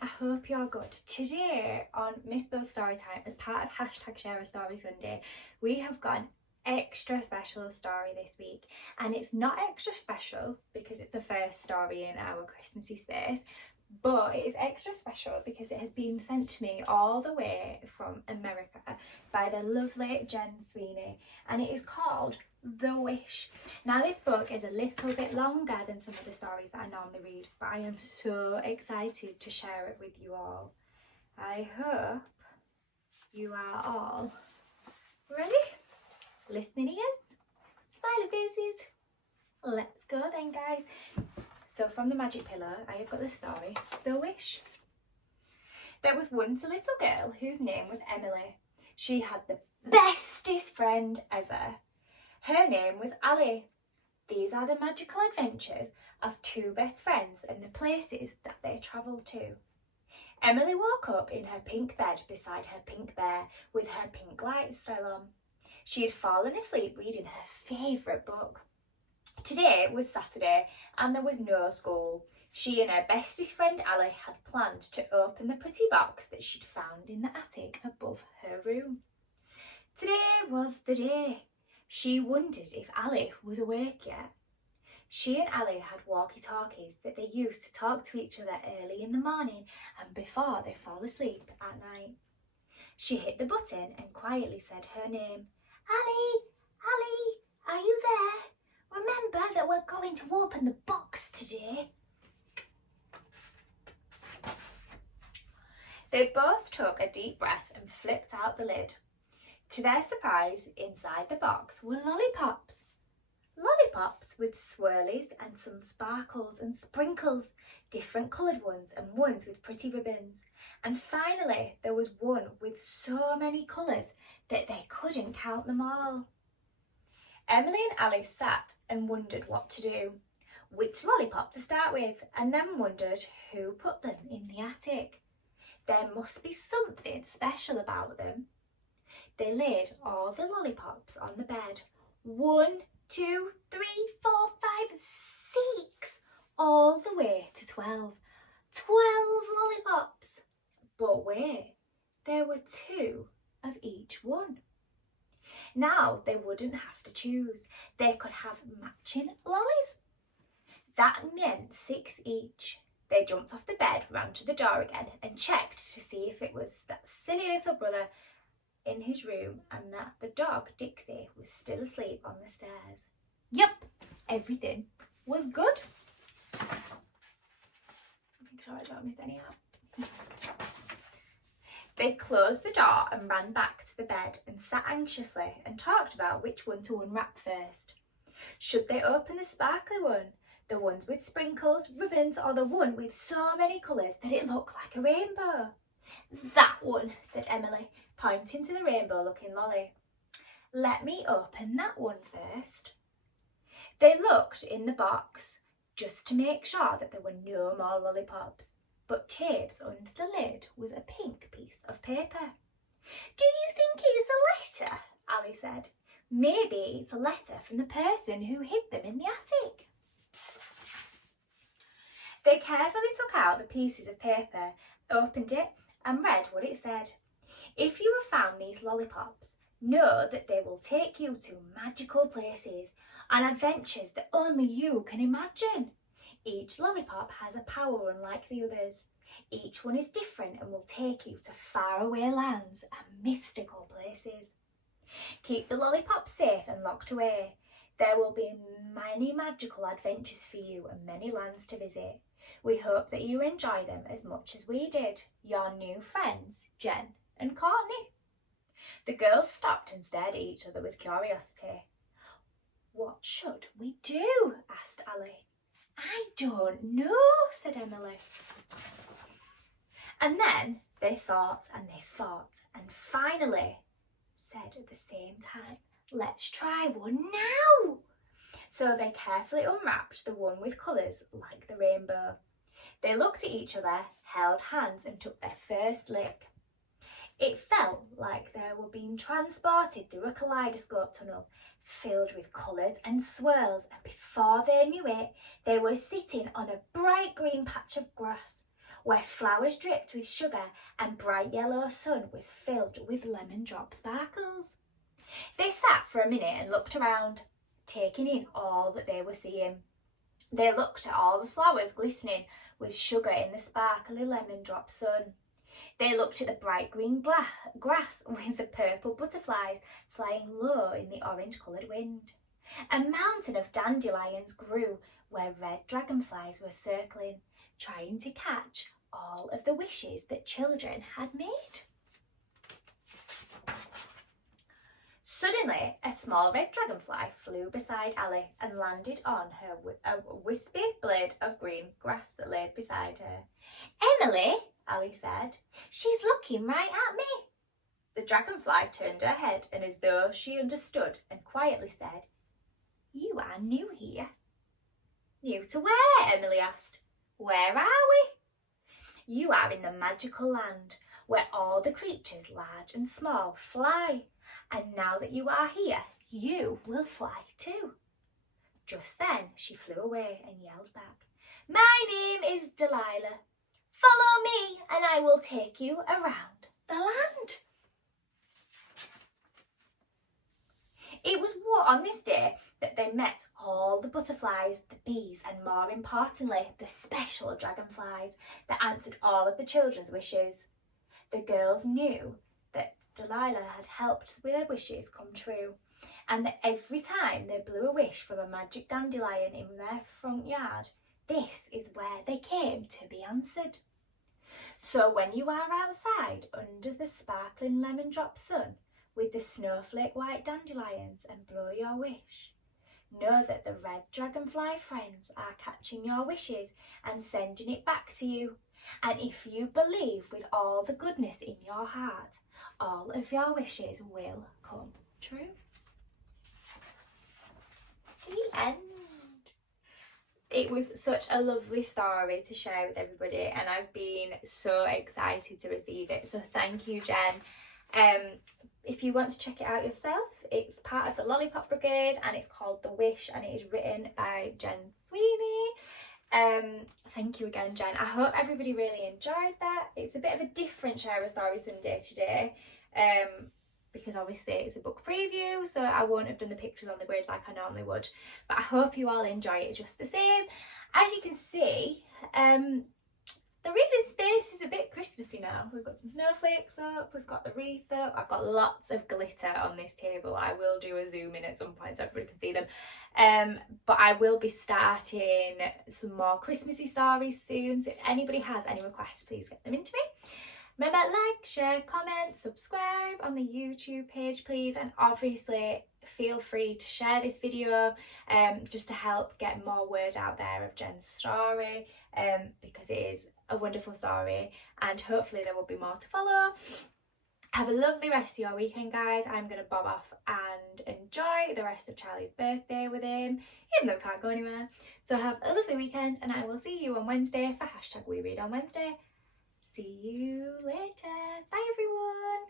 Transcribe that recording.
I hope you're good. Today on Miss Bill's Storytime, as part of hashtag Share a Story Sunday, we have got an extra special story this week, and it's not extra special because it's the first story in our Christmassy space, but it is extra special because it has been sent to me all the way from America by the lovely Jen Sweeney, and it is called The Wish. Now, this book is a little bit longer than some of the stories that I normally read, but I am so excited to share it with you all. I hope you are all ready? Listening ears? Smiley faces? Let's go then, guys. So from the Magic Pillow, I have got the story, The Wish. There was once a little girl whose name was Emily. She had the bestest friend ever. Her name was Ali. These are the magical adventures of two best friends and the places that they travelled to. Emily woke up in her pink bed beside her pink bear with her pink light still on. She had fallen asleep reading her favourite book. Today was Saturday and there was no school. She and her bestest friend Ali had planned to open the pretty box that she'd found in the attic above her room. Today was the day. She wondered if Ali was awake yet. She and Ali had walkie-talkies that they used to talk to each other early in the morning and before they fall asleep at night. She hit the button and quietly said her name. Ali, Ali, are you there? Remember that we're going to open the box today. They both took a deep breath and flipped out the lid. To their surprise, inside the box were lollipops. Lollipops with swirlies and some sparkles and sprinkles, different coloured ones and ones with pretty ribbons. And finally, there was one with so many colours that they couldn't count them all. Emily and Ali sat and wondered what to do, which lollipop to start with, and then wondered who put them in the attic. There must be something special about them. They laid all the lollipops on the bed. 1, 2, 3, 4, 5, 6, all the way to 12. 12 lollipops. But wait, there were 2 of each one. Now they wouldn't have to choose. They could have matching lollies. That meant 6 each. They jumped off the bed, ran to the door again and checked to see if it was that silly little brother in his room and that the dog, Dixie, was still asleep on the stairs. Yep, everything was good. Make sure I don't miss any out. They closed the door and ran back to the bed and sat anxiously and talked about which one to unwrap first. Should they open the sparkly one, the ones with sprinkles, ribbons, or the one with so many colours that it looked like a rainbow? That one, said Emily, pointing to the rainbow-looking lolly. Let me open that one first. They looked in the box just to make sure that there were no more lollipops, but taped under the lid was a pink piece of paper. Do you think it's a letter? Ali said. Maybe it's a letter from the person who hid them in the attic. They carefully took out the pieces of paper, opened it and read what it said. If you have found these lollipops, know that they will take you to magical places and adventures that only you can imagine. Each lollipop has a power unlike the others. Each one is different and will take you to faraway lands and mystical places. Keep the lollipops safe and locked away. There will be many magical adventures for you and many lands to visit. We hope that you enjoy them as much as we did. Your new friends, Jen and Courtney. The girls stopped and stared at each other with curiosity. What should we do? Asked Ali. I don't know, said Emily. And then they thought and finally said at the same time, let's try one now. So they carefully unwrapped the one with colours like the rainbow. They looked at each other, held hands and took their first lick. It felt like they were being transported through a kaleidoscope tunnel filled with colours and swirls, and before they knew it, they were sitting on a bright green patch of grass. where flowers dripped with sugar and bright yellow sun was filled with lemon drop sparkles. They sat for a minute and looked around, taking in all that they were seeing. They looked at all the flowers glistening with sugar in the sparkly lemon drop sun. They looked at the bright green grass with the purple butterflies flying low in the orange-coloured wind. A mountain of dandelions grew where red dragonflies were circling, trying to catch all of the wishes that children had made. Suddenly, a small red dragonfly flew beside Ali and landed on her a wispy blade of green grass that lay beside her. "Emily," Ali said, "she's looking right at me." The dragonfly turned her head and, as though she understood, and quietly said, "You are new here." "New to where?" Emily asked. "Where are we?" "You are in the magical land where all the creatures, large and small, fly. And now that you are here, you will fly too." Just then she flew away and yelled back, "My name is Delilah. Follow me and I will take you around the land." It was on this day that they met all the butterflies, the bees, and more importantly, the special dragonflies that answered all of the children's wishes. The girls knew that Delilah had helped their wishes come true, and that every time they blew a wish from a magic dandelion in their front yard, this is where they came to be answered. So when you are outside under the sparkling lemon drop sun with the snowflake white dandelions and blow your wish, know that the red dragonfly friends are catching your wishes and sending it back to you. And if you believe with all the goodness in your heart, all of your wishes will come true. The end. It was such a lovely story to share with everybody, and I've been so excited to receive it. So thank you, Jen. If you want to check it out yourself, it's part of the Lollipop Brigade and it's called The Wish, and it is written by Jen Sweeney. Thank you again, Jen. I hope everybody really enjoyed that. It's a bit of a different Share a Story Sunday today, because obviously it's a book preview, so I won't have done the pictures on the grid like I normally would, but I hope you all enjoy it just the same. As you can see, the reading space is a bit Christmassy now. We've got some snowflakes up, we've got the wreath up, I've got lots of glitter on this table. I will do a zoom in at some point so everybody can see them. But I will be starting some more Christmassy stories soon, so if anybody has any requests, please get them into me. Remember, like, share, comment, subscribe on the YouTube page, please, and obviously feel free to share this video just to help get more word out there of Jen's story, because it is a wonderful story, and hopefully there will be more to follow. Have a lovely rest of your weekend, guys. I'm going to bob off and enjoy the rest of Charlie's birthday with him, even though I can't go anywhere. So have a lovely weekend, and I will see you on Wednesday for #WeReadOnWednesday. See you later. Bye, everyone.